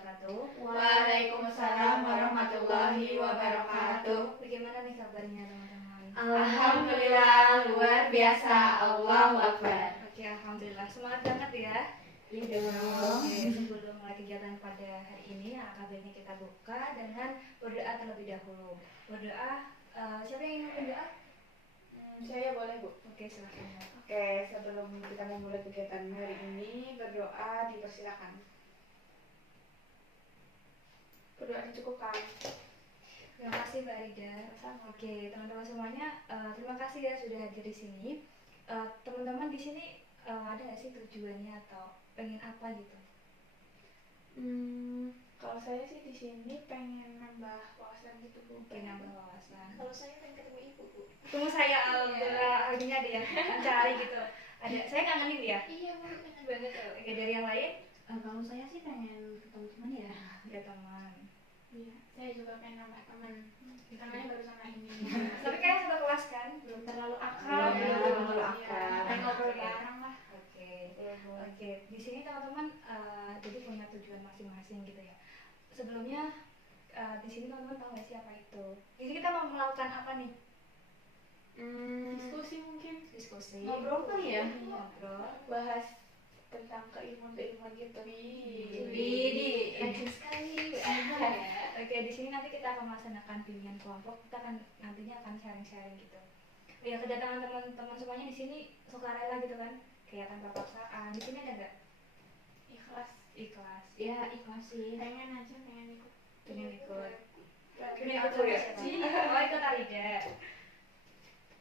wabarakatuh. Waalaikumsalam warahmatullahi wabarakatuh. Bagaimana nih kabarnya teman-teman? Alhamdulillah luar biasa. Allahu Akbar. Oke, alhamdulillah. Semangat banget ya. Iya dong. Oke, sebelum mulai kegiatan pada hari ini, kabarnya kita buka dengan berdoa terlebih dahulu. Berdoa, siapa yang ingin berdoa? Saya boleh, Bu. Oke, silakan. Oke, sebelum kita memulai kegiatan hari ini, berdoa dipersilakan. Berdoa dicukupkan. Terima kasih Mbak Rida. Oke, teman-teman semuanya, terima kasih ya sudah hadir di sini. Teman-teman di sini ada nggak sih tujuannya atau pengen apa gitu? Kalau saya sih di sini pengen nambah wawasan gitu, Bu. Pengen nambah wawasan. Kalau saya pengen ketemu ibu, Bu. Tunggu saya akhirnya dia mencari gitu. Ada, saya kangenin ya. Iya, Bu, pengen banget. Oke, dari yang lain? Kalau saya sih pengen ketemu teman ya. Ya teman. Iya, saya juga pengen nambah teman. Temannya baru sama ini. Tapi kayaknya satu kelas kan, belum terlalu akrab. Iya, belum terlalu iya. akrab. Pengen ngobrol Oke. bareng lah. Oke. Oke, di sini teman-teman jadi punya tujuan masing-masing gitu ya. Sebelumnya di sini teman-teman tahu nggak sih apa itu? Di sini kita mau melakukan apa nih? Diskusi mungkin. Diskusi. Ngobrol kali ya? Ngobrol. Bahas tentang keilmuan gitu. Widih, Rajin sekali, Bu. Oke, di sini nanti kita akan melaksanakan pilihan kelompok. Kita akan nantinya akan sharing-sharing gitu. Ya, kedatangan teman-teman semuanya di sini sukarela gitu kan? Kayak tanpa paksaan. Di sini ada nggak? Ikhlas. Ikhlas. Ya ikhlas sih. Pengen aja, pengen ikut. Pengen ikut. Pengen ikut aku ya. siapa? Oh, ikut Arida.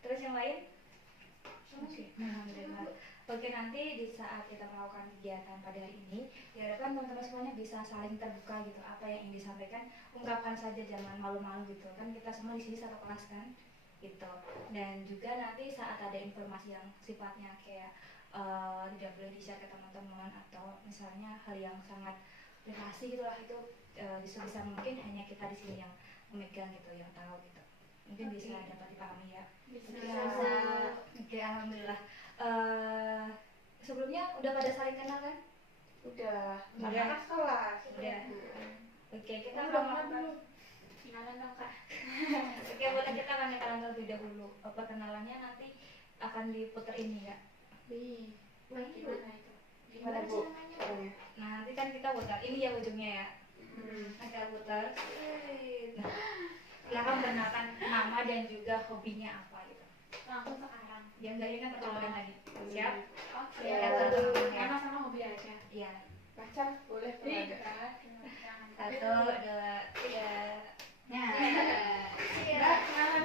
Terus yang lain? Oke, alhamdulillah. Oke, nanti di saat kita melakukan kegiatan pada hari ini, diharapkan teman-teman semuanya bisa saling terbuka gitu. Apa yang ingin disampaikan, ungkapkan saja, jangan malu-malu gitu. Kan kita semua di sini satu kelas kan, gitu. Dan juga nanti saat ada informasi yang sifatnya kayak tidak boleh di-share ke teman-teman atau misalnya hal yang sangat privasi gitu lah, itu bisa mungkin hanya kita di sini yang memegang gitu, yang tahu gitu. Mungkin bisa dapat dipahami ya. Bisa. Oke, alhamdulillah. Sebelumnya udah pada saling kenal kan? Udah. Udah. Kakak kelas. Udah. Oke, kita Udah akan kenal melakukan. dulu. Kenalan dong, Kak. Oke, boleh kita akan kenalan terlebih dahulu. Perkenalannya nanti akan diputar ini ya. Wih, Gimana itu? Gimana, Bu? Caranya? Nah, nanti kan kita putar. Ini ya ujungnya ya. Kita putar. Nah, silakan perkenalkan nama dan juga hobinya apa gitu. Langsung sekarang. Yang enggak kan perkenalan lagi. Siap? Oke. Ya, perkenalan ya. Sama-sama hobi aja. Iya. Pacar boleh kalau ada. Satu, dua, tiga. Nah, Mbak, kenalan.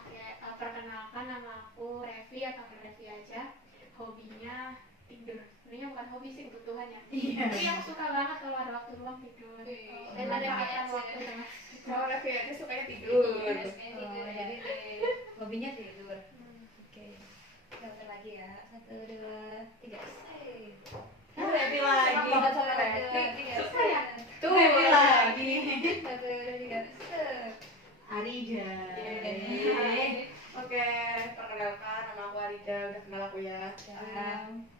Oke, perkenalkan nama aku Revi atau Revi aja. Hobinya tidur. Sebenarnya bukan hobi sih, kebutuhan ya. iya. Tapi aku suka banget kalau ada waktu luang tidur. Dan ada Manfaatkan kayak waktu dengan Kalau Revi aja sukanya tidur. Jadi hobinya tidur. Oke. Satu lagi ya. Satu, dua, tiga. Happy lagi. Satu, dua, tiga. Suka ya? Tuh happy lagi. Satu, dua, tiga. Arida. Oke, perkenalkan nama aku Arida, udah kenal aku ya.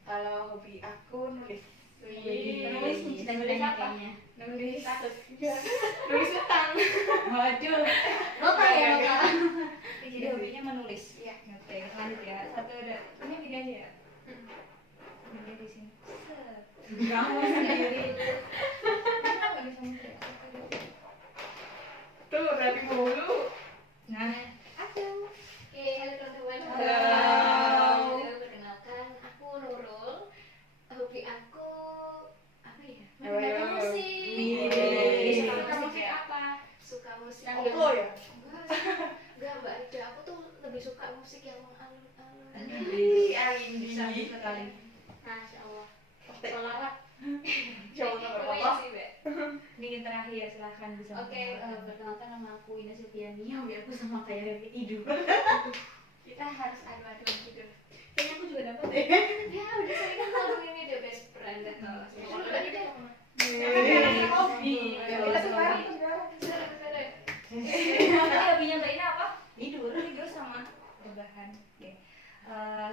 Kalau hobi aku nulis. Penulis nih cita-citanya kayaknya. Nulis nulis utang. Waduh. Nota ya nota. Jadi hobinya menulis. Iya. Oke, lanjut ya. Satu, dua. Ini gini aja ya. Ini di sini. Kamu sendiri. Kenapa nggak bisa muter ya? Tuh, berarti mulu. Nah, Oke, halo teman-teman. Halo. Perkenalkan, aku Nurul. Hobi aku apa ya? Ayo, Mendengarkan ayo. musik. Widih. Suka musik apa? Suka musik. Koplo ya? Enggak, Mbak Rida. Aku tuh lebih suka musik yang alun-alun. bisa sekali. Masya Allah. Sholawat. Jauh Kayaknya nomor gue apa? sih, Mbak. Ini yang terakhir, silahkan bisa. Oke, Perkenalkan nama aku Ina Setiani. Hobi aku sama kayak Revi tidur. Kita harus adu-aduan tidur. Kayaknya aku juga dapat deh. Ya, udah saya kan tahun ini udah best friend atau udah kita Hobi. Kita sekarang. Tadi hobinya Mbak Ina apa? Tidur. Tidur sama rebahan. Oke.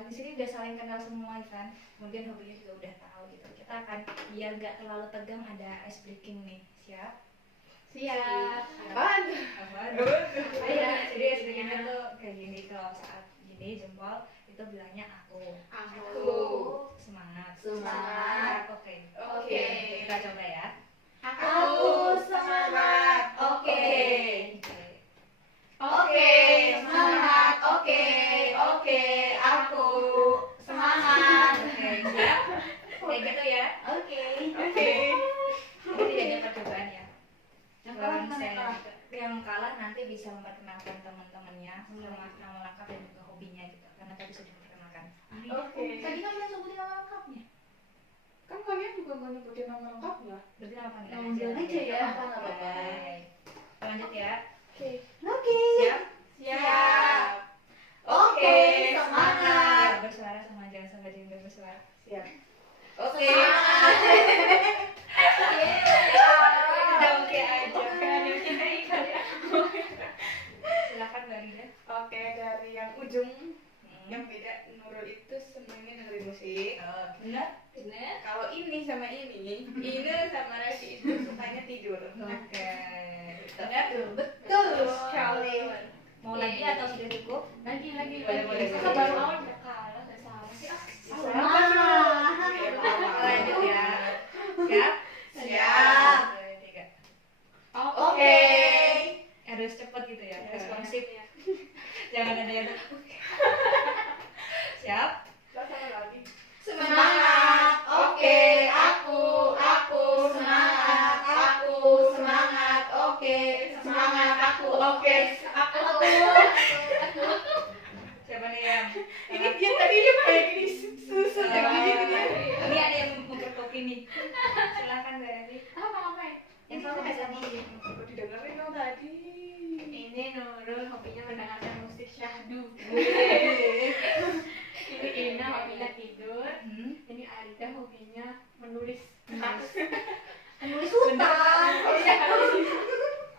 Di sini udah saling kenal semua kan. Kemudian hobinya juga udah tahu gitu. Kita akan biar nggak terlalu tegang ada ice breaking nih. Siap? Siap. Apaan? Apa? Jadi ice breakingnya tuh kayak gini, kalau saat gini jempol itu bilangnya aku. Semangat. Oke. Oke. Kita coba ya. Aku semangat. Oke. Oke. Oke, semangat. Oke, aku semangat. Oke, siap? Kayak gitu ya. Oke. Oke. Ini tidak ada percobaan ya. Yang kalah Kalau gimana, Kak? yang kalah nanti bisa memperkenalkan teman-temannya sama nama lengkap dan juga hobinya gitu. Karena tadi sudah diperkenalkan. Oke. Tadi kan udah sebutin nama lengkapnya. Kan kalian juga nggak nyebutin nama lengkapnya. Berarti nama panggilan Nama panggilan aja ya. Nggak apa-apa. Oke. Lanjut ya. Oke. Oke. Siap? Siap. Oke. Semangat. Ya, bersuara sama jangan sampai dia nggak bersuara. Siap. Oke. Udah oke aja. Silakan Mbak Rida. Oke, dari yang ujung Hmm. yang beda, Nurul itu senangnya dengerin musik. Oh, benar? Kalau ini sama ini sama Revi itu sukanya tidur. Oke. Benar? Betul sekali. Mau lagi atau sudah cukup? Lagi. Boleh. Kakak baru awal udah kalah, udah salah sih. Semangat. Lanjut ya. Siap? Siap. 1, 2, 3. Oke. Harus cepet gitu ya, Ya. responsif. Jangan ada yang Siap? Sama lagi. Semangat. Oke, aku semangat. Aku semangat. Oke, semangat aku. Oke, aku. Siapa nih yang? Ini dia tadi dia kayak gini susu yang gini dia. Ini ada yang memperkoki nih. Silakan Mbak Revi. Apa ngapain? Yang kamu bisa nih. Kok didengerin dong tadi. Ini Nurul hobinya mendengarkan musik syahdu. Ini Ina hobinya tidur. Ini Arida hobinya menulis. Menulis utang.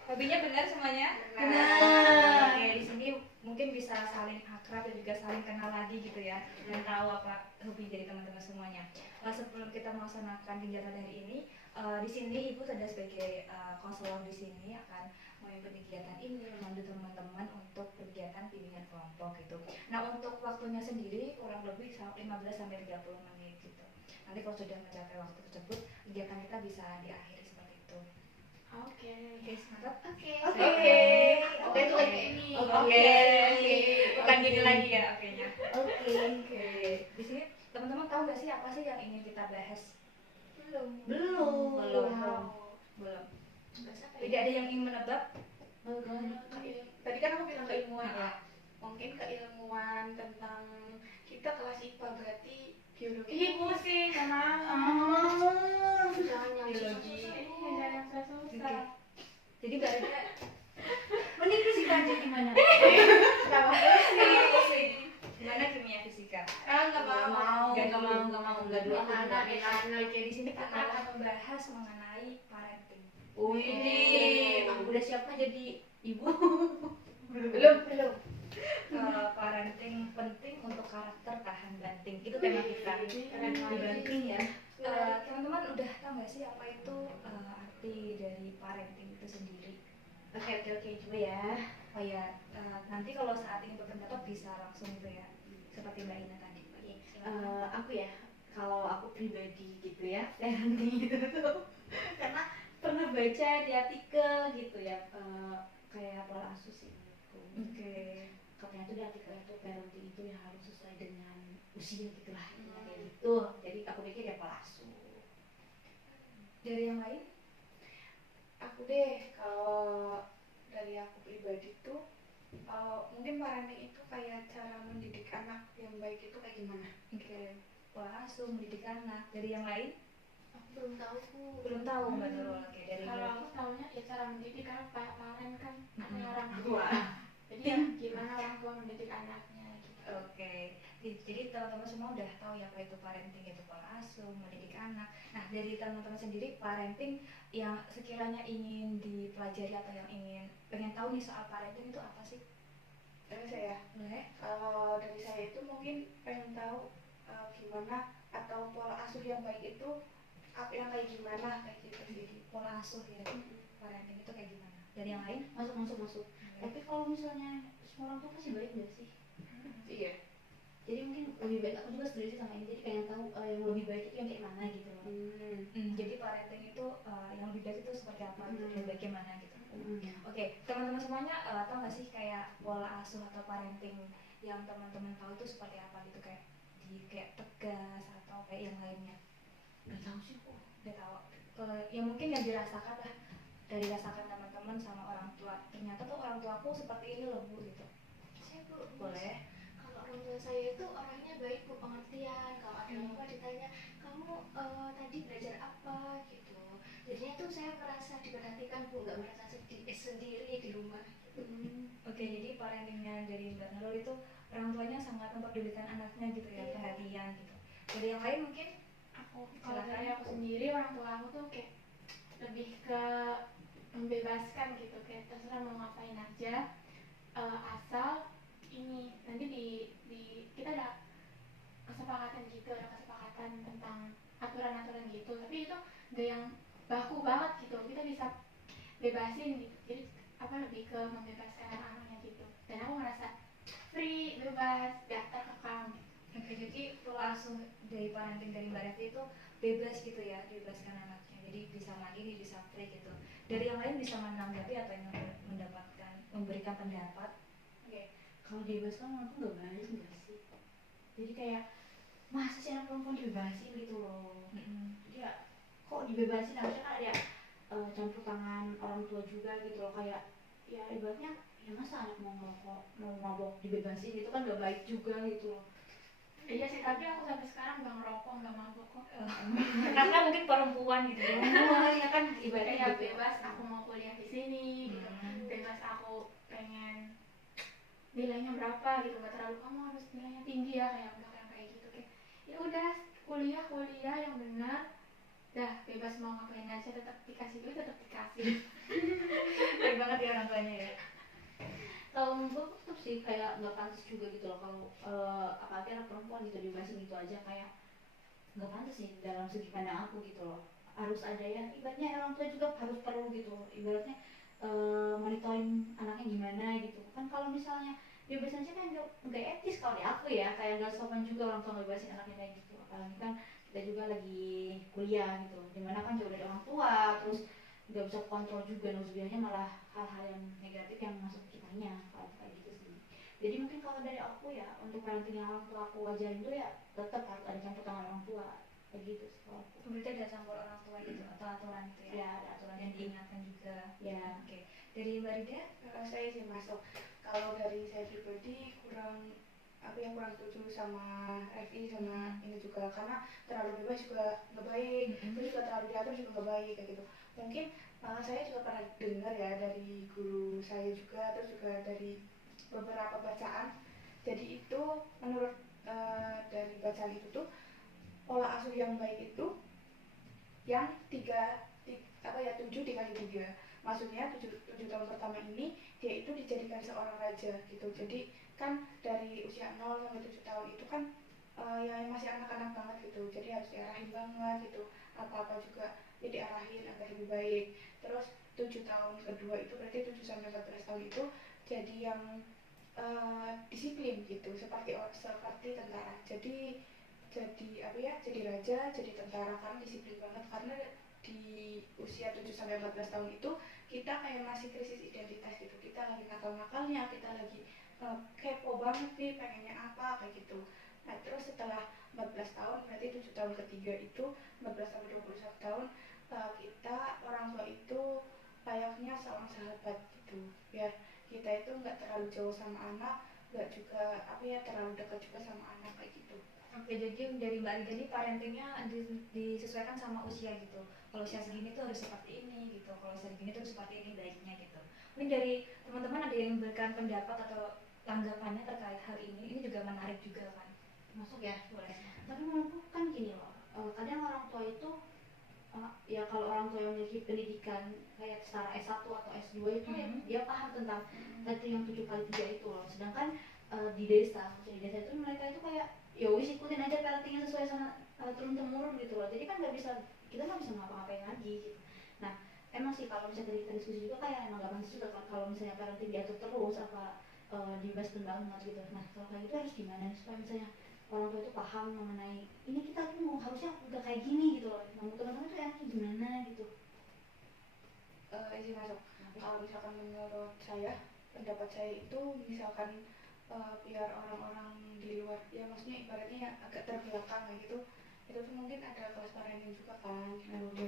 Hobinya benar semuanya? Benar. Oke, di sini mungkin bisa saling akrab dan juga saling kenal lagi gitu ya, dan tahu apa hobi dari teman-teman semuanya. Sebelum kita melaksanakan kegiatan hari ini, di sini Ibu sudah sebagai konselor di sini akan memimpin kegiatan ini, memandu teman-teman untuk kegiatan bimbingan kelompok gitu. Nah, untuk waktunya sendiri kurang lebih 15 sampai 30 menit gitu. Nanti kalau sudah mencapai waktu tersebut, kegiatan kita bisa diakhiri seperti itu. Oke. Oke, semangat. Oke. Oke, itu lagi ini. Oke. Bukan gini lagi ya, oke-nya. Oke. Oke. Di sini teman-teman tahu nggak sih apa sih yang ingin kita bahas? Belum. Belum. Bahasa apa ya? Tidak ada yang ingin menebak? Tadi kan aku bilang keilmuan ya. Mungkin keilmuan tentang kita kelas IPA berarti biologi. Ih, pusing sama. Jangan yang Biologi. Ini ada yang susah. Jadi Mbak Rida Mending fisika aja gimana? Nggak mau pusing. gimana kimia fisika? Nggak mau. Nggak dua Oke, di sini kita akan membahas mengenai parenting. Wih, aku udah siap kan jadi ibu. Belum. Parenting penting untuk karakter tahan banting. Itu tema kita. Dibanting ya. Teman-teman udah tahu nggak sih apa itu arti dari parenting itu sendiri? Oke, coba ya. Oh ya, nanti kalau saat ini berpendapat bisa langsung gitu ya, seperti Mbak Ina tadi. Aku ya, kalau aku pribadi gitu ya, parenting gitu tuh, karena pernah baca di artikel gitu ya, kayak pola asuh sih menurutku. Oke. Katanya tuh di artikel itu parenting itu yang harus sesuai dengan usia gitu lah, kayak gitu. Jadi aku pikir ya pola asuh. Dari yang lain? Aku deh, kalau dari aku pribadi tuh, mungkin parenting itu kayak cara mendidik anak yang baik itu kayak gimana? Oke. Pola asuh, mendidik anak. Dari yang lain? Aku belum tahu Bu. Belum tahu Mbak Nurul. Oke, dari Kalau yang aku tahunya ya cara mendidik kan kayak kemarin kan ada orang Wah. tua. Jadi ya gimana orang tua mendidik anaknya gitu. Oke. Jadi teman-teman semua udah tahu ya apa itu parenting, itu pola asuh, mendidik anak. Nah, dari teman-teman sendiri parenting yang sekiranya ingin dipelajari atau yang pengen tahu nih soal parenting itu apa sih? Dari saya, Boleh? kalau dari saya itu mungkin pengen tahu gimana atau pola asuh yang baik itu apa yang kayak gimana kayak gitu sih. Pola asuh ya, parenting itu kayak gimana? Dari yang lain? Masuk. Tapi kalau misalnya semua orang tuh pasti baik nggak sih? Iya. Jadi mungkin lebih baik, aku juga setuju sih sama ini, jadi pengen tahu yang lebih baik itu yang kayak mana gitu loh. Jadi parenting itu yang lebih baik itu seperti apa? Gitu, yang baik gimana gitu? Hmm. Oke, teman-teman semuanya tahu nggak sih kayak pola asuh atau parenting yang teman-teman tahu itu seperti apa gitu, kayak tegas atau kayak yang lainnya? Nggak tahu sih kok. Nggak tahu. Ya mungkin yang dirasakan lah, dari rasakan teman-teman sama orang tua. Ternyata tuh orang tuaku seperti ini loh Bu gitu. Saya Bu, Boleh? kalau orang tua saya itu orangnya baik Bu, pengertian. Kalau ada apa ditanya, kamu tadi belajar apa gitu. Jadinya tuh saya merasa diperhatikan Bu, nggak merasa sendiri di rumah. Oke, jadi parentingnya dari Mbak Nurul itu orang tuanya sangat mempedulikan anaknya gitu ya, Iya. perhatian gitu. Dari yang lain mungkin? Kalau dari aku sendiri, orang tua aku tuh kayak lebih ke membebaskan gitu, kayak terserah mau ngapain aja, asal ini nanti di kita ada kesepakatan gitu, ada kesepakatan tentang aturan-aturan gitu, tapi itu gak yang baku banget gitu, kita bisa bebasin gitu. Jadi lebih ke membebaskan anak-anaknya gitu, dan aku merasa free, bebas, gak terkekang gitu. Oke, jadi pola asuh dari parenting dari Mbak Revi itu bebas gitu ya, dibebaskan anaknya. Jadi bisa mandiri, bisa free gitu. Dari yang lain bisa menanggapi atau yang memberikan pendapat? Oke, kalau dibebaskan menurutku nggak baik nggak sih? Jadi kayak masa sih anak perempuan dibebasin gitu loh? Jadi ya, kok dibebasin, harusnya kan ada campur tangan orang tua juga gitu loh, kayak ya ibaratnya ya masa anak mau ngerokok, mau mabok dibebasin, itu kan nggak baik juga gitu loh. Iya sih, tapi aku sampai sekarang gak ngerokok, gak mabuk kok. Karena mungkin perempuan gitu ya. Perempuan ya kan ibaratnya Kayak gitu. bebas aku mau kuliah di sini gitu, bebas aku pengen nilainya berapa gitu, gak terlalu kamu harus nilainya tinggi ya, kayak gitu, kayak ya udah kuliah yang benar, dah bebas mau ngapain aja, tetap dikasih duit, tetap dikasih. Baik banget ya orang tuanya ya. Kalau menurut aku tuh sih kayak nggak pantas juga gitu loh kalau apalagi anak perempuan gitu dibebasin gitu aja, kayak nggak pantas sih dalam segi pandang aku gitu loh. Harus ada ya, ibaratnya orang tua juga harus perlu gitu loh, ibaratnya monitoring anaknya gimana gitu kan. Kalau misalnya bebasin aja kan nggak etis kalau di aku ya, kayak nggak sopan juga orang tua bebasin anaknya kayak gitu. Apalagi kan kita juga lagi kuliah gitu, dimana kan jauh dari orang tua, terus nggak bisa kontrol juga, nusbiahnya malah hal-hal yang negatif yang masuk ke kitanya, kayak gitu sih. Jadi mungkin kalau dari aku ya, untuk parenting yang orang tua aku ajarin tuh ya tetap harus ada campur tangan orang tua, kayak gitu sih kalau aku. Berarti ada campur orang tua gitu atau aturan itu ya? Ya ada aturan yang diingatkan juga. Ya. Oke. Dari Mbak Rida? Kalau saya sih masuk. Kalau dari saya pribadi kurang setuju sama FI sama ini juga, karena terlalu bebas juga nggak baik, terus juga terlalu diatur juga nggak baik kayak gitu. Mungkin saya juga pernah dengar ya dari guru saya juga, terus juga dari beberapa bacaan. Jadi itu menurut dari bacaan itu tuh pola asuh yang baik itu yang 7 dikali 3. Maksudnya 7 tahun pertama ini dia itu dijadikan seorang raja gitu. Jadi kan dari usia 0 sampai 7 tahun itu kan ya masih anak-anak banget gitu. Jadi harus diarahin banget gitu. Apa-apa juga ya diarahin agar lebih baik. Terus 7 tahun kedua itu berarti 7 sampai 14 tahun itu jadi yang disiplin gitu, seperti tentara. Jadi raja, jadi tentara, karena disiplin banget. Karena di usia 7 sampai 14 tahun itu kita kayak masih krisis identitas gitu. Kita lagi nakal-nakalnya, kita lagi kepo banget nih pengennya apa kayak gitu. Nah, terus setelah 14 tahun berarti 7 tahun ketiga itu 14 sampai 21 tahun kita orang tua itu layaknya seorang sahabat gitu. Biar kita itu nggak terlalu jauh sama anak, nggak juga terlalu dekat juga sama anak kayak gitu. Oke, jadi dari Mbak Rida ini parentingnya disesuaikan sama usia gitu. Kalau usia segini tuh harus seperti ini gitu. Kalau usia segini tuh seperti ini baiknya gitu. Mungkin dari teman-teman ada yang memberikan pendapat atau tanggapannya terkait hal ini juga menarik juga kan. Masuk ya. Boleh. Tapi menurutku kan gini loh, kadang orang tua itu ya kalau orang tua yang memiliki pendidikan kayak setara S1 atau S2 itu ya dia paham tentang tadi yang 7 kali 3 itu loh. Sedangkan di desa, maksudnya di desa itu mereka itu kayak ya wis ikutin aja parentingnya sesuai sama turun temurun gitu loh, jadi kan nggak bisa, kita nggak bisa ngapa-ngapain lagi gitu. Nah emang sih kalau misalnya kita diskusi juga kayak emang gak pantas juga kan kalau misalnya parenting diatur terus apa dibahas banget gitu. Nah kalau kayak gitu harus gimana supaya misalnya orang tua itu paham mengenai ini kita tuh mau harusnya udah kayak gini gitu loh, mau teman-teman tuh enaknya gimana gitu. Izin masuk. Kalau misalkan menurut saya, pendapat saya itu misalkan biar orang-orang di luar, ya maksudnya ibaratnya yang agak terbelakang kayak gitu, itu tuh mungkin ada kelas parenting juga kan,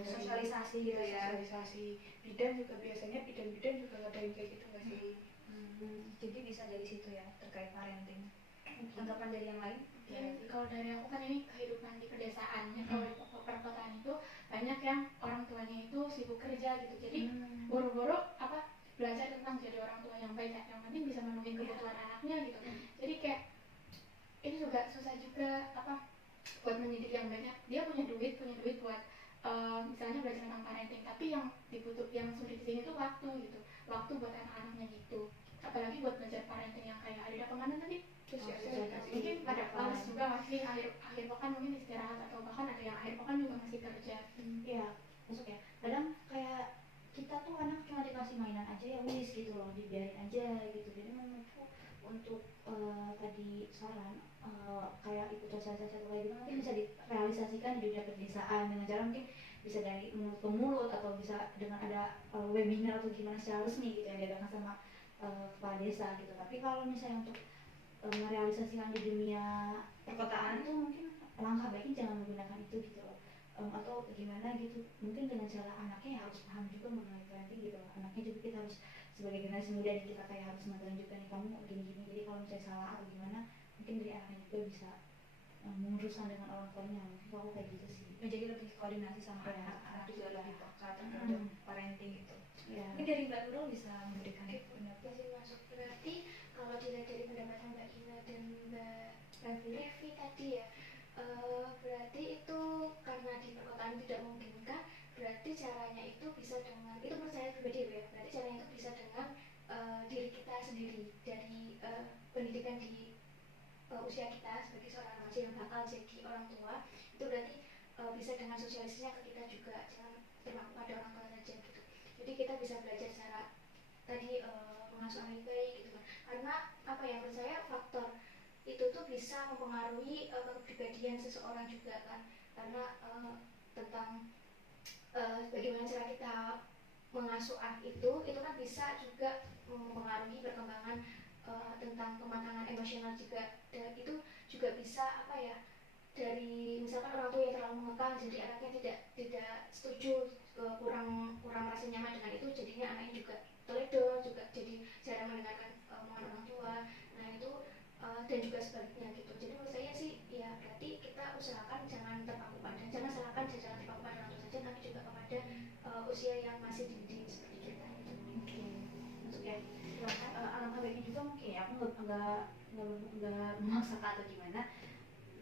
Sosialisasi gitu ya. sosialisasi. Bidan juga biasanya bidan-bidan juga ngadain kayak gitu nggak sih? Jadi bisa dari situ ya terkait parenting. Tanggapan dari yang lain? Mungkin kalau dari aku kan ini kehidupan di pedesaan ya, kalau di perkotaan itu banyak yang orang tuanya itu sibuk kerja gitu, jadi boro-boro belajar tentang jadi orang tua yang baik, yang penting bisa memenuhi kebutuhan anaknya gitu. Jadi kayak ini juga susah juga buat mendidik yang banyak, dia punya duit buat misalnya belajar tentang parenting, tapi yang sulit di sini tuh waktu gitu, waktu buat anak-anaknya gitu, apalagi buat belajar parenting yang kayak ada kemana tadi mungkin pada males juga masih akhir pekan mungkin istirahat, atau bahkan ada yang akhir pekan juga masih kerja. Iya masuk ya, kadang kayak kita tuh anak cuma dikasih mainan aja ya wis gitu loh, dibiarin aja gitu. Jadi menurutku untuk tadi saran kayak ikut sosialisasi atau kayak gitu mungkin bisa direalisasikan di dunia pedesaan dengan cara mungkin bisa dari mulut ke mulut atau bisa dengan ada webinar atau gimana secara resmi gitu yang diadakan sama kepala desa gitu. Tapi kalau misalnya untuk merealisasikan di dunia perkotaan itu mungkin langkah baiknya jangan menggunakan itu gitu loh. Atau gimana gitu, mungkin dengan cara anaknya ya harus paham juga mengenai parenting gitu loh. Anaknya juga kita harus sebagai generasi muda nih, kita kayak harus mengajarin juga nih kamu gini-gini, jadi kalau misalnya salah atau gimana mungkin dari anaknya juga bisa mengurusan dengan orang tuanya. Mungkin aku kayak gitu sih Ya, jadi lebih koordinasi sama ya, anak juga lebih peka terhadap parenting gitu. ya. Ini dari Mbak Nurul bisa memberikan pendapat. Izin masuk. Berarti kalau dilihat dari pendapat Mbak Ina dan Mbak Revi tadi ya, berarti itu karena di perkotaan tidak memungkinkan, berarti caranya itu bisa dengan, itu menurut saya pribadi ya, berarti caranya itu bisa dengan diri kita sendiri, dari pendidikan di usia kita sebagai seorang remaja yang bakal jadi orang tua, itu berarti bisa dengan sosialisasinya ke kita juga, jangan terpaku pada orang tua saja gitu. Jadi kita bisa belajar cara tadi mengasuh anak baik gitu kan, karena menurut saya faktor itu tuh bisa mempengaruhi kepribadian seseorang juga kan, karena tentang bagaimana cara kita mengasuh anak itu kan bisa juga mempengaruhi perkembangan tentang kematangan emosional juga, dan itu juga bisa dari misalkan orang tua yang terlalu mengekang, jadi anaknya tidak setuju, kurang merasa nyaman dengan itu, jadinya anaknya juga teledor, juga jadi jarang mendengarkan omongan orang tua. Nah itu dan juga sebaliknya gitu. Jadi menurut saya sih ya, berarti kita usahakan jangan terpaku pada, jangan salahkan jangan terpaku pada orang tua saja, tapi juga kepada usia yang masih dini seperti kita gitu. Oke, masuk ya. Alangkah baiknya juga mungkin ya, aku nggak memaksakan atau gimana.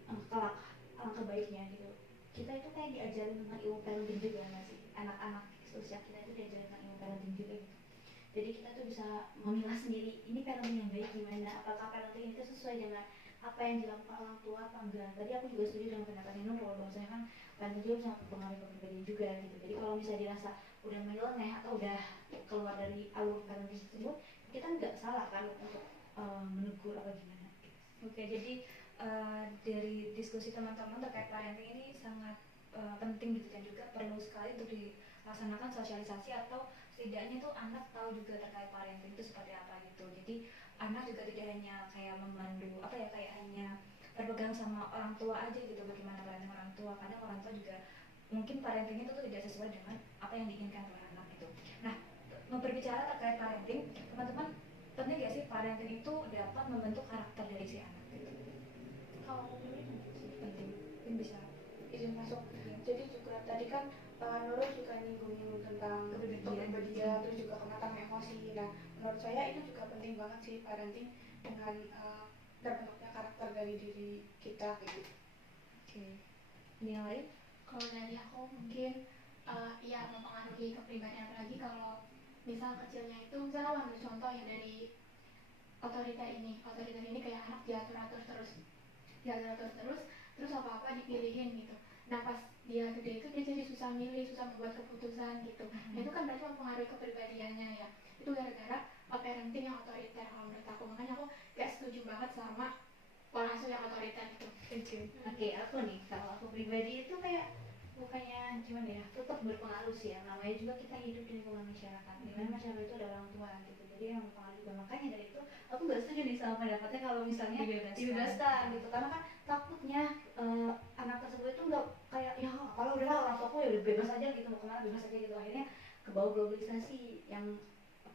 Kalau alangkah baiknya gitu, kita itu kayak diajarin tentang ilmu parenting juga nggak sih? Anak-anak usia kita itu diajarin tentang ilmu parenting juga gitu. Jadi kita tuh bisa memilah sendiri ini parenting yang baik gimana, apakah parenting itu sesuai dengan apa yang dilakukan orang tua apa enggak. Tadi aku juga setuju dengan pendapat Nino kalau bahwasanya kan parenting juga sangat berpengaruh ke kepribadian juga gitu. Jadi kalau misalnya dirasa udah menyeleneh atau udah keluar dari alur parenting tersebut, kita nggak salah kan untuk menegur atau gimana gitu. Oke, jadi dari diskusi teman-teman terkait parenting ini sangat penting gitu, dan juga perlu sekali untuk dilaksanakan sosialisasi, atau setidaknya tuh anak tahu juga terkait parenting itu seperti apa gitu. Jadi anak juga tidak hanya kayak memandu kayak hanya berpegang sama orang tua aja gitu, bagaimana parenting orang tua. Kadang orang tua juga mungkin parenting itu tuh tidak sesuai dengan apa yang diinginkan oleh anak gitu. Nah, berbicara terkait parenting, teman-teman, penting gak sih parenting itu dapat membentuk karakter dari si anak gitu? Kalau menurut Penting, mungkin bisa izin masuk. Jadi juga tadi kan Nurul juga nyinggung tentang kepribadian, terus juga kematangan emosi. Nah, menurut saya itu juga penting banget sih parenting dengan terbentuknya karakter dari diri kita kayak gitu. Oke. Ini yang lain? Kalau dari aku mungkin ya mempengaruhi kepribadian, apalagi kalau misal kecilnya itu, misalnya ambil contoh ya dari otoriter ini kayak anak diatur-atur terus terus apa-apa dipilihin gitu. Nah pas dia gede itu dia jadi susah milih, susah membuat keputusan gitu. Nah itu kan berarti mempengaruhi kepribadiannya ya. Itu gara-gara parenting yang otoriter kalau menurut aku. Makanya aku gak setuju banget sama pola asuh yang otoriter itu. Oke, aku nih, kalau aku pribadi itu kayak bukannya gimana ya, tetap berpengaruh sih ya. Namanya juga kita hidup di lingkungan masyarakat. Dimana masyarakat itu ada orang tua gitu. Jadi yang berpengaruh juga. Makanya dari itu aku nggak setuju nih sama pendapatnya kalau misalnya dibebaskan gitu. Karena kan takutnya anak tersebut itu nggak kayak ya kalau udah orang tuaku ya udah bebas aja gitu, mau kemana bebas aja gitu. Akhirnya kebawa globalisasi yang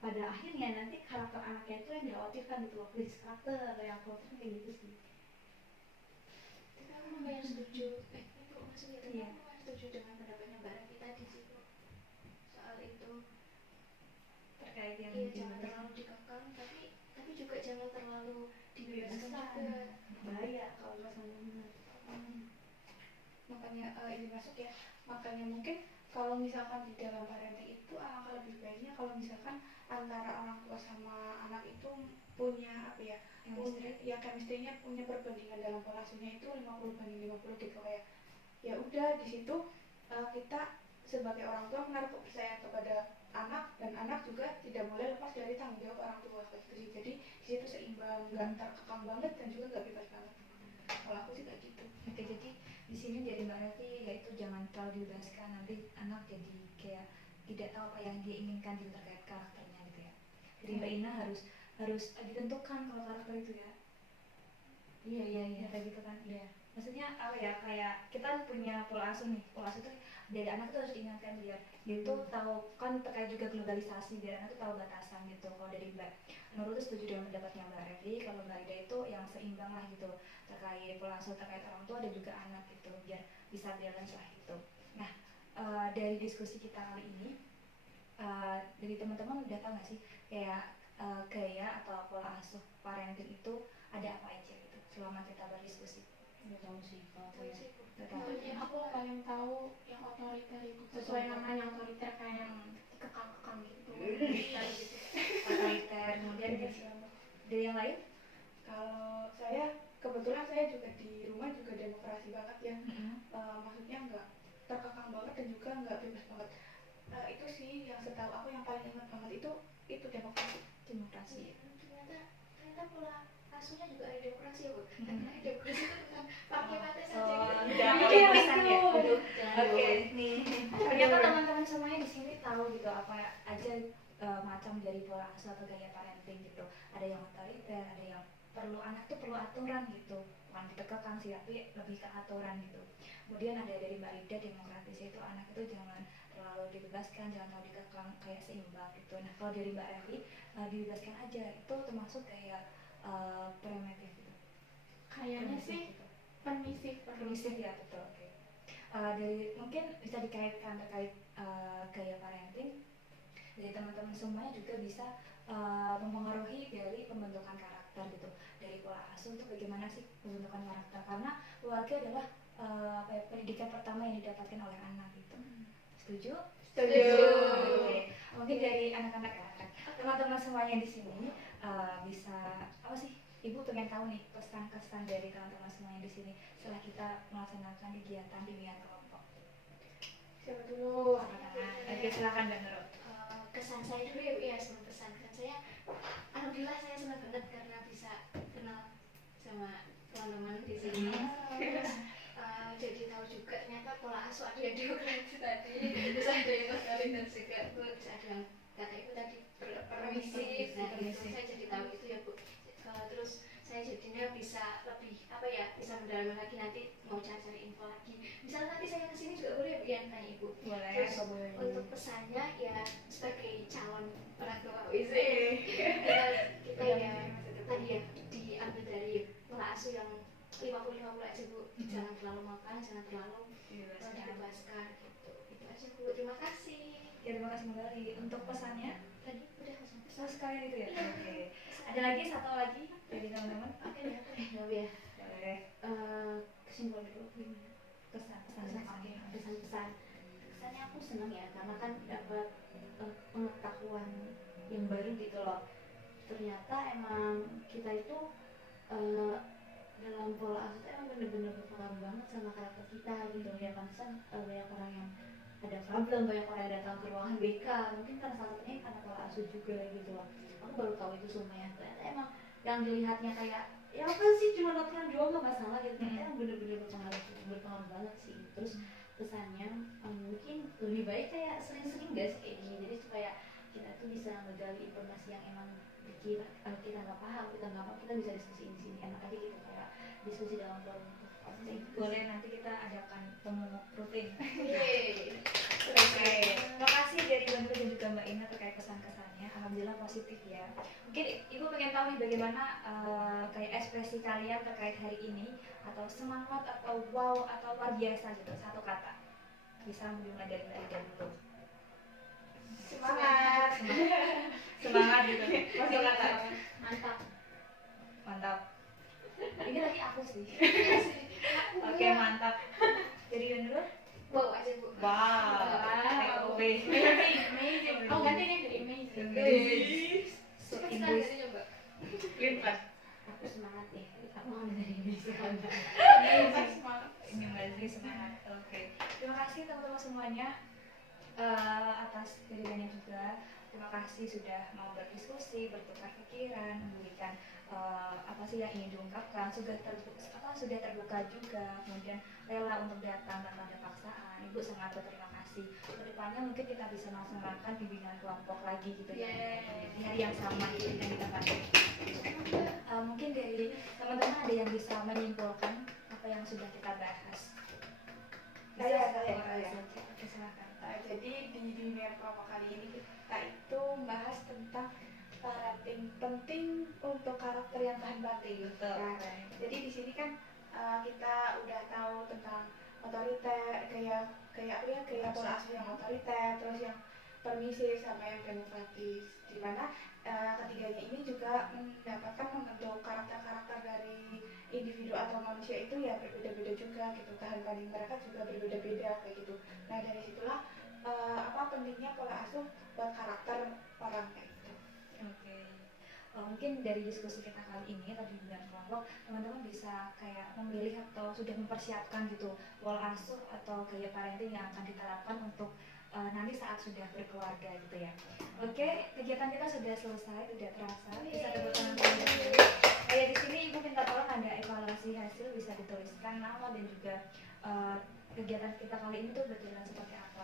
pada akhirnya nanti karakter anaknya itu yang dikhawatirkan gitu loh, krisis karakter yang khawatir kayak gitu sih. Tapi aku lumayan setuju itu maksudnya Iya. aku lumayan setuju dengan pendapatnya Mbak Raffi tadi sih kok soal itu. Terkait yang Iya, jangan terlalu dikekang tapi juga jangan terlalu dibebaskan juga. Bahaya kalau misalnya benar. Makanya ini masuk ya, makanya mungkin kalau misalkan di dalam parenting itu alangkah lebih baiknya kalau misalkan antara orang tua sama anak itu punya apa ya, punya ya chemistry-nya, punya perbandingan dalam pola asuhnya itu 50/50 gitu, kayak ya udah di situ kita sebagai orang tua menaruh kepercayaan kepada anak, dan anak juga tidak boleh lepas dari tanggung jawab orang tua kayak gitu sih. Jadi di situ seimbang, nggak terkekang banget dan juga nggak bebas banget. Kalau aku sih kayak gitu. Oke, jadi di sini jadi Mbak Rati yaitu jangan terlalu dibebaskan, nanti anak jadi kayak tidak tahu apa yang dia inginkan di terkait karakternya gitu ya. Jadi Mbak Ina harus ditentukan kalau karakter itu ya. Iya kayak gitu kan. Iya. Maksudnya apa ya, kayak kita punya pola asuh nih. Pola asuh itu dari anak itu harus diingatkan biar dia itu tahu kan terkait juga globalisasi, biar anak itu tahu batasan gitu. Kalau dari Mbak Nurul itu setuju dengan pendapatnya Mbak Revi, kalau Mbak Ida itu yang seimbang lah gitu terkait pola asuh terkait orang tua dan juga anak gitu, biar bisa balance lah gitu. Nah, dari diskusi kita kali ini dari teman-teman udah tahu nggak sih kayak gaya atau pola asuh parenting itu ada apa aja gitu selama kita berdiskusi? Udah tahu sih kalau aku ya. Udah tahu. Aku paling tahu yang otoriter itu sesuai namanya otoriter, kayak yang dikekang-kekang gitu. Gitu. Otoriter, kemudian dari yang lain? Kalau saya kebetulan saya juga di rumah juga demokrasi banget ya. Maksudnya nggak terkekang banget dan juga nggak bebas banget. Itu sih yang setahu aku yang paling ingat banget itu demokrasi. Demokrasi. Ternyata pola asuhnya juga ada demokrasi ya Bu. Karena demokrasi itu bukan pakai mata saja Oh, gitu. jangan Iya, pesan ya. betul. Oke, nih. Ternyata teman-teman semuanya di sini tahu gitu apa aja macam dari pola asuh atau gaya parenting gitu. Ada yang otoriter, ada yang perlu anak tuh perlu aturan gitu, bukan dikekang sih tapi lebih ke aturan gitu. Kemudian ada dari Mbak Ida demokratis, itu anak itu jangan terlalu dibebaskan, jangan terlalu dikekang, kayak seimbang gitu. Nah kalau dari Mbak Revi dibebaskan aja, itu termasuk kayak primitif gitu. Kayaknya sih Permisif ya, betul. Oke. Dari mungkin bisa dikaitkan terkait gaya parenting dari teman-teman semuanya juga bisa mempengaruhi dari pembentukan karakter gitu, dari pola asuh untuk bagaimana sih pembentukan karakter, karena keluarga adalah pendidikan pertama yang didapatkan oleh anak gitu. Setuju? Oke. Mungkin dari anak-anak ya, teman-teman semuanya di sini bisa apa sih? Ibu pengen tahu nih pesan-kesan dari teman-teman semuanya di sini setelah kita melaksanakan kegiatan bimbingan kelompok. Siapa dulu? Oke, silakan Mbak Nurul. Kesan saya dulu ya Bu ya, sebelum kesan saya alhamdulillah saya senang banget karena bisa kenal sama teman-teman di sini. Terus jadi tahu juga ternyata pola asuh ada yang demokrasi tadi, terus ada yang otoriter juga, terus ada yang kata ibu tadi permisif. Nah itu saya jadi tahu itu ya Bu. Terus saya jadinya bisa lebih apa ya, bisa mendalami lagi, nanti mau cari-cari info lagi. Misalnya nanti saya kesini juga boleh Bu yang tanya Ibu. Boleh. Terus untuk pesannya ya sebagai calon orang tua kita ya tadi ya diambil dari pola asuh yang 50/50 aja Bu. Jangan terlalu makan, jangan terlalu dibebaskan gitu. Itu aja Bu. Terima kasih. Ya, terima kasih kembali. Untuk pesannya Tadi udah pesan. sekalian itu ya. Oke. Ada lagi satu lagi dari teman-teman? Oke deh. Ya. Boleh. Kesimpulan dulu gimana? Pesan-pesan. Kesannya aku senang ya karena kan dapat pengetahuan yang baru gitu loh. ternyata emang kita itu dalam pola asuh itu emang bener-bener berpengaruh banget sama karakter kita gitu ya. Pantesan banyak orang yang ada problem, banyak orang yang datang ke ruangan BK mungkin karena salah satunya karena pola asuh juga gitu loh. Aku baru tahu itu semua ya, ternyata emang yang dilihatnya kayak ya apa sih cuma latihan doang nggak masalah gitu, ternyata emang bener-bener berpengaruh banget sih. Terus pesannya mungkin lebih baik kayak sering-sering guys kayak gini, jadi supaya kita tuh bisa menggali informasi yang emang kita nggak paham, kita bisa diskusi di sini, enak aja gitu kayak diskusi dalam forum itu. Boleh, nanti kita adakan temu rutin. Yeay. Oke, terima kasih dari Mbak Nur dan juga Mbak Ina terkait pesan-kesannya. Alhamdulillah positif ya. Mungkin Ibu pengen tahu nih bagaimana kayak ekspresi kalian terkait hari ini, atau semangat atau wow atau luar biasa gitu, satu kata. Bisa mulai dari Mbak Ida dulu. Semangat. Semangat gitu. Satu kata. Mantap. Mantap. Ini lagi aku sih. Iya sih. Oke, mantap. Jadi Mbak Nur? Wow aja Bu. Wow. Amazing. Oh ganti nih jadi amazing. So Cepat English. sekali coba. Lintas. Aku semangat ya, aku mau dari ini semangat. Ini Mbak semangat. Oke. Terima kasih teman-teman semuanya atas kehadirannya juga. Terima kasih sudah mau berdiskusi, bertukar pikiran, memberikan apa sih yang ingin diungkapkan, sudah terbuka juga, kemudian rela untuk datang tanpa ada paksaan. Ibu sangat berterima kasih. Kedepannya mungkin kita bisa melaksanakan bimbingan kelompok lagi gitu ya, di hari yang sama gitu yang kita pakai. Mungkin dari teman-teman ada yang bisa menyimpulkan apa yang sudah kita bahas. Saya. Oke, silakan. Jadi di dunia kelompok kali ini kita itu membahas tentang penting untuk karakter yang tahan banting. Betul. Nah, jadi di sini kan kita udah tahu tentang otoriter, kayak pola asuh yang otoriter, terus yang permisif sama yang demokratis. Di mana ketiganya ini juga mendapatkan membentuk karakter-karakter dari individu atau manusia itu ya berbeda-beda juga gitu. Tahan banting mereka juga berbeda-beda kayak gitu. Nah dari situlah pentingnya pola asuh buat karakter orang kayak gitu. Oke. Mungkin dari diskusi kita kali ini tadi bimbingan kelompok, teman-teman bisa kayak memilih atau sudah mempersiapkan gitu pola asuh atau gaya parenting yang akan diterapkan untuk nanti saat sudah berkeluarga gitu ya. Oke, kegiatan kita sudah selesai, tidak terasa. Bisa tepuk tangan dulu. Kayak di sini Ibu minta tolong ada evaluasi hasil, bisa dituliskan nama dan juga kegiatan kita kali ini tuh berjalan seperti apa,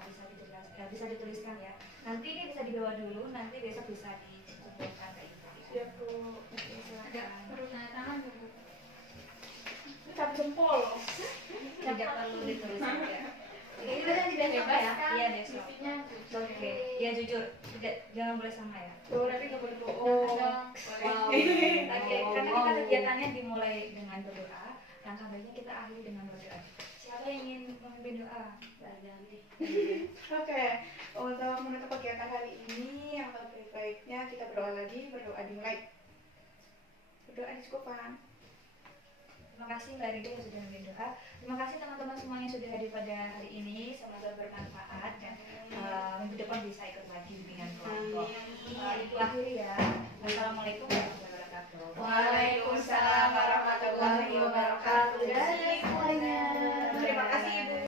bisa dituliskan ya. Nanti ini bisa dibawa dulu, nanti besok bisa dikumpulkan kayak gitu. Siap Bu. Oke, Ada silakan. perlu tanda tangan tuh Bu. Cap jempol. Tidak perlu dituliskan ya. Ini kan di besok ya? Iya, besok. Isinya jujur. Oke, ya jujur, jangan boleh sama ya. Tuh nanti nggak boleh Jangan bohong. dong. Wow. Oke, karena kita kegiatannya dimulai dengan berdoa, langkah baiknya kita akhiri dengan berdoa. Siapa yang ingin memimpin doa? Ganti. Oke, untuk menutup kegiatan hari ini yang lebih baiknya kita berdoa lagi, berdoa dimulai. Berdoa diskupan. Terima kasih Mbak Rida yang sudah memimpin doa. Terima kasih teman-teman semuanya yang sudah hadir pada hari ini. Semoga bermanfaat dan minggu depan bisa ikut lagi bimbingan kelompok. Ibu akhiri ya. Wassalamualaikum warahmatullahi wabarakatuh. Waalaikumsalam